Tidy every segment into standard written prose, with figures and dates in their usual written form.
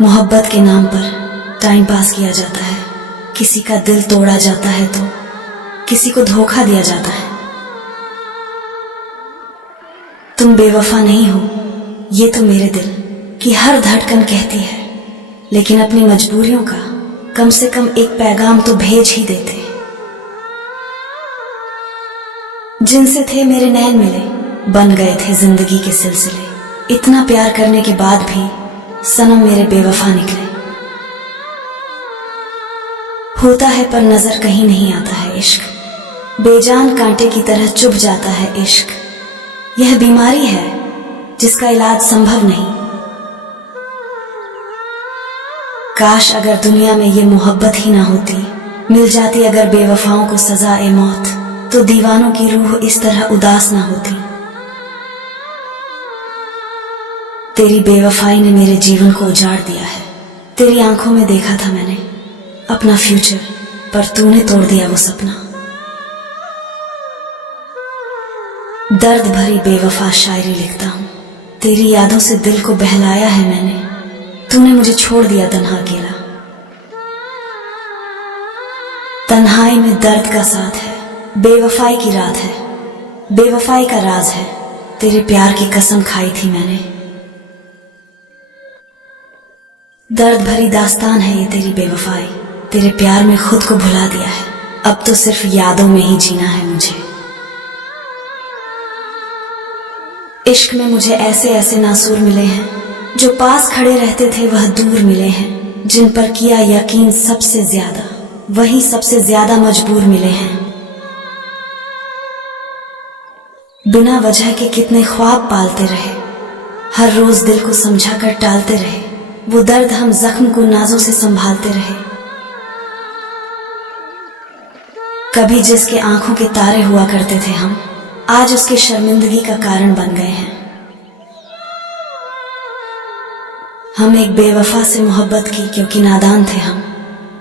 मोहब्बत के नाम पर टाइम पास किया जाता है, किसी का दिल तोड़ा जाता है तो किसी को धोखा दिया जाता है। तुम बेवफा नहीं हो, ये तो मेरे दिल की हर धड़कन कहती है, लेकिन अपनी मजबूरियों का कम से कम एक पैगाम तो भेज ही देते। जिनसे थे मेरे नैन मिले, बन गए थे जिंदगी के सिलसिले। इतना प्यार करने के बाद भी सनम मेरे बेवफा निकले। होता है पर नजर कहीं नहीं आता है इश्क, बेजान कांटे की तरह चुभ जाता है इश्क। यह बीमारी है जिसका इलाज संभव नहीं। काश अगर दुनिया में ये मोहब्बत ही ना होती, मिल जाती अगर बेवफाओं को सजा ए मौत, तो दीवानों की रूह इस तरह उदास ना होती। तेरी बेवफाई ने मेरे जीवन को उजाड़ दिया है। तेरी आंखों में देखा था मैंने अपना फ्यूचर, पर तूने तोड़ दिया वो सपना। दर्द भरी बेवफा शायरी लिखता हूं, तेरी यादों से दिल को बहलाया है मैंने। तूने मुझे छोड़ दिया तन्हा अकेला। तन्हाई में दर्द का साथ है, बेवफाई की रात है, बेवफाई का राज है। तेरे प्यार की कसम खाई थी मैंने। दर्द भरी दास्तान है ये तेरी बेवफाई, तेरे प्यार में खुद को भुला दिया है। अब तो सिर्फ यादों में ही जीना है मुझे। इश्क में मुझे ऐसे ऐसे नासूर मिले हैं, जो पास खड़े रहते थे वह दूर मिले हैं। जिन पर किया यकीन सबसे ज्यादा, वही सबसे ज्यादा मजबूर मिले हैं। बिना वजह के कितने ख्वाब पालते रहे, हर रोज दिल को समझा कर टालते रहे। वो दर्द हम जख्म को नाजों से संभालते रहे। कभी जिसके आंखों के तारे हुआ करते थे हम, आज उसके शर्मिंदगी का कारण बन गए हैं। हम एक बेवफा से मोहब्बत की क्योंकि नादान थे हम,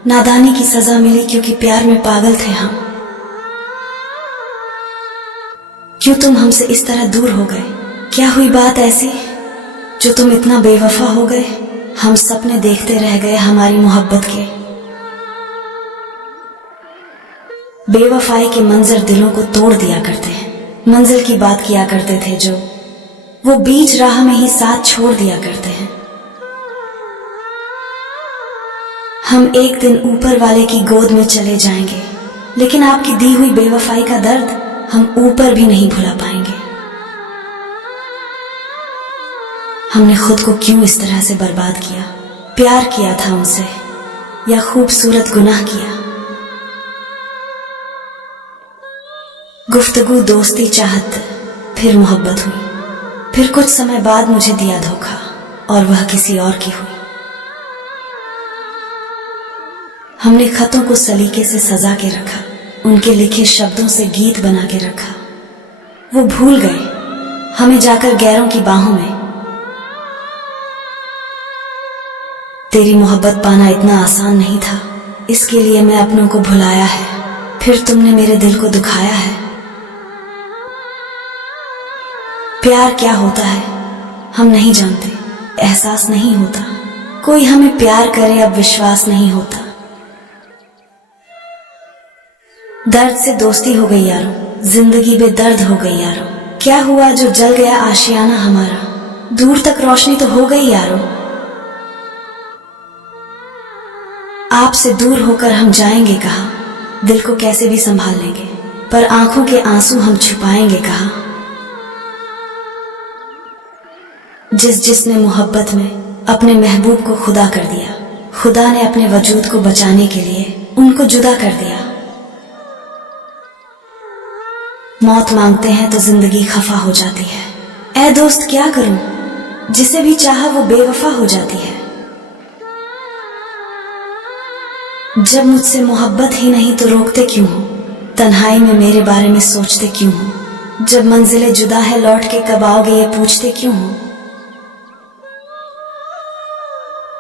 नादानी की सजा मिली क्योंकि प्यार में पागल थे हम। क्यों तुम हमसे इस तरह दूर हो गए? क्या हुई बात ऐसी जो तुम इतना बेवफा हो गए? हम सपने देखते रह गए हमारी मोहब्बत के। बेवफाई के मंजर दिलों को तोड़ दिया करते हैं। मंजिल की बात किया करते थे जो, वो बीच राह में ही साथ छोड़ दिया करते हैं। हम एक दिन ऊपर वाले की गोद में चले जाएंगे, लेकिन आपकी दी हुई बेवफाई का दर्द हम ऊपर भी नहीं भुला पाएंगे। हमने खुद को क्यों इस तरह से बर्बाद किया? प्यार किया था उनसे या खूबसूरत गुनाह किया? गुफ्तगू दोस्ती चाहत, फिर मोहब्बत हुई, फिर कुछ समय बाद मुझे दिया धोखा और वह किसी और की हुई। हमने खतों को सलीके से सजा के रखा, उनके लिखे शब्दों से गीत बना के रखा। वो भूल गए हमें जाकर गैरों की बाहों में। तेरी मोहब्बत पाना इतना आसान नहीं था, इसके लिए मैं अपनों को भुलाया है। फिर तुमने मेरे दिल को दुखाया है। प्यार क्या होता है हम नहीं जानते, एहसास नहीं होता। कोई हमें प्यार करे अब विश्वास नहीं होता। दर्द से दोस्ती हो गई यारों, जिंदगी बेदर्द हो गई यारों। क्या हुआ जो जल गया आशियाना हमारा? दूर तक रोशनी तो हो गई यारों। आपसे दूर होकर हम जाएंगे कहाँ? दिल को कैसे भी संभाल लेंगे, पर आंखों के आंसू हम छुपाएंगे कहाँ? जिसने मोहब्बत में अपने महबूब को खुदा कर दिया, खुदा ने अपने वजूद को बचाने के लिए उनको जुदा कर दिया। मौत मांगते हैं तो जिंदगी खफा हो जाती है। ऐ दोस्त क्या करूं, जिसे भी चाहा वो बेवफा हो जाती है। जब मुझसे मोहब्बत ही नहीं तो रोकते क्यों हो? तन्हाई में मेरे बारे में सोचते क्यों हो? जब मंजिलें जुदा है लौट के कब आओगे ये पूछते क्यों हो?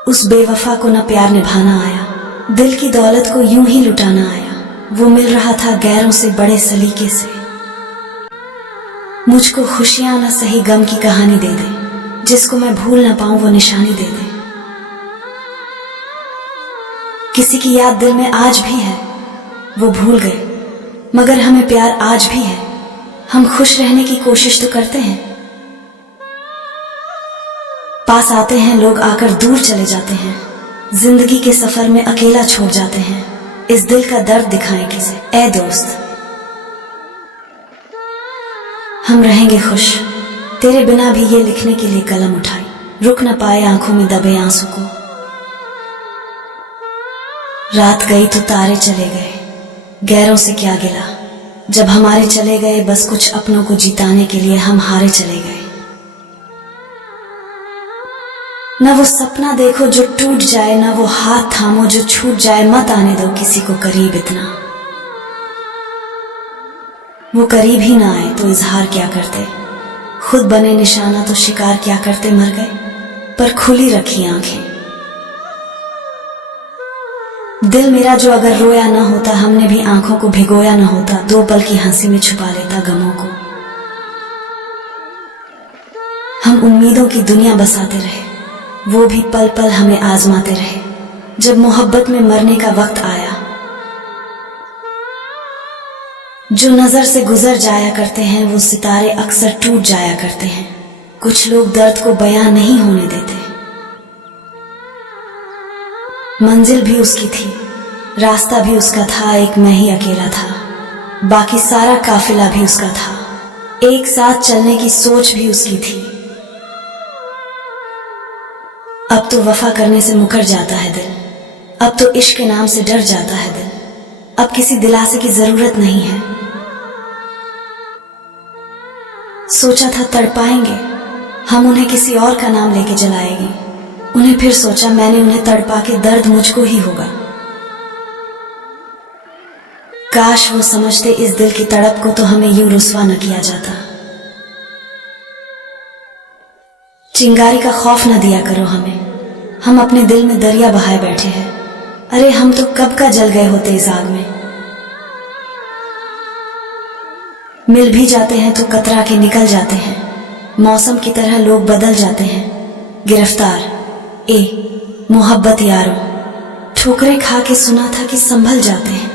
उस बेवफा को न प्यार निभाना आया, दिल की दौलत को यूं ही लुटाना आया। वो मिल रहा था गैरों से बड़े सलीके से। मुझको खुशियां न सही गम की कहानी दे दे, जिसको मैं भूल न पाऊं वो निशानी दे दे। किसी की याद दिल में आज भी है, वो भूल गए, मगर हमें प्यार आज भी है। हम खुश रहने की कोशिश तो करते हैं, पास आते हैं लोग आकर दूर चले जाते हैं। जिंदगी के सफर में अकेला छोड़ जाते हैं। इस दिल का दर्द दिखाएं किसे, ऐ दोस्त। हम रहेंगे खुश, तेरे बिना भी ये लिखने के लिए कलम उठाई, रुक न पाए आंखों में दबे आंसू को। रात गई तो तारे चले गए, गैरों से क्या गिला, जब हमारे चले गए बस कुछ अपनों को जिताने के लिए हम हारे चले गए। न वो सपना देखो जो टूट जाए, न वो हाथ थामो जो छूट जाए, मत आने दो किसी को करीब इतना। वो करीब ही ना आए तो इजहार क्या करते, खुद बने निशाना तो शिकार क्या करते, मर गए पर खुली रखी आंखें। दिल मेरा जो अगर रोया न होता, हमने भी आंखों को भिगोया न होता, दो पल की हंसी में छुपा लेता गमों को। हम उम्मीदों की दुनिया बसाते रहे, वो भी पल पल हमें आजमाते रहे। जब मोहब्बत में मरने का वक्त आया, जो नजर से गुजर जाया करते हैं वो सितारे अक्सर टूट जाया करते हैं। कुछ लोग दर्द को बयां नहीं होने देते। मंजिल भी उसकी थी, रास्ता भी उसका था, एक मैं ही अकेला था, बाकी सारा काफिला भी उसका था। एक साथ चलने की सोच भी उसकी थी। अब तो वफा करने से मुकर जाता है दिल, अब तो इश्क के नाम से डर जाता है दिल। अब किसी दिलासे की जरूरत नहीं है। सोचा था तड़पाएंगे हम उन्हें, किसी और का नाम लेके जलाएंगे उन्हें, फिर सोचा मैंने उन्हें तड़पा के दर्द मुझको ही होगा। काश वो समझते इस दिल की तड़प को तो हमें यूं रुस्वा न किया जाता। चिंगारी का खौफ न दिया करो हमें, हम अपने दिल में दरिया बहाए बैठे हैं। अरे हम तो कब का जल गए होते इस आग में। मिल भी जाते हैं तो कतरा के निकल जाते हैं, मौसम की तरह लोग बदल जाते हैं। गिरफ्तार ए मोहब्बत यारों, ठोकरें खा के सुना था कि संभल जाते हैं।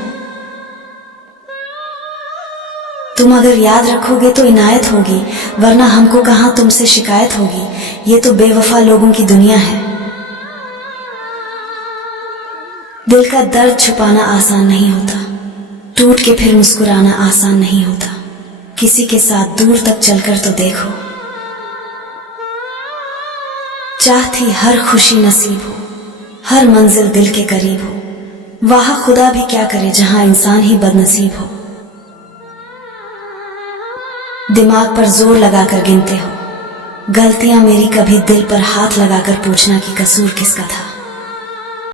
तुम अगर याद रखोगे तो इनायत होगी, वरना हमको कहां तुमसे शिकायत होगी। ये तो बेवफा लोगों की दुनिया है। दिल का दर्द छुपाना आसान नहीं होता, टूट के फिर मुस्कुराना आसान नहीं होता। किसी के साथ दूर तक चलकर तो देखो, चाहती हर खुशी नसीब हो, हर मंजिल दिल के करीब हो। वाह खुदा भी क्या करे जहां इंसान ही बदनसीब हो। दिमाग पर जोर लगाकर गिनते हो, गलतियां मेरी कभी दिल पर हाथ लगाकर पूछना कि कसूर किसका था।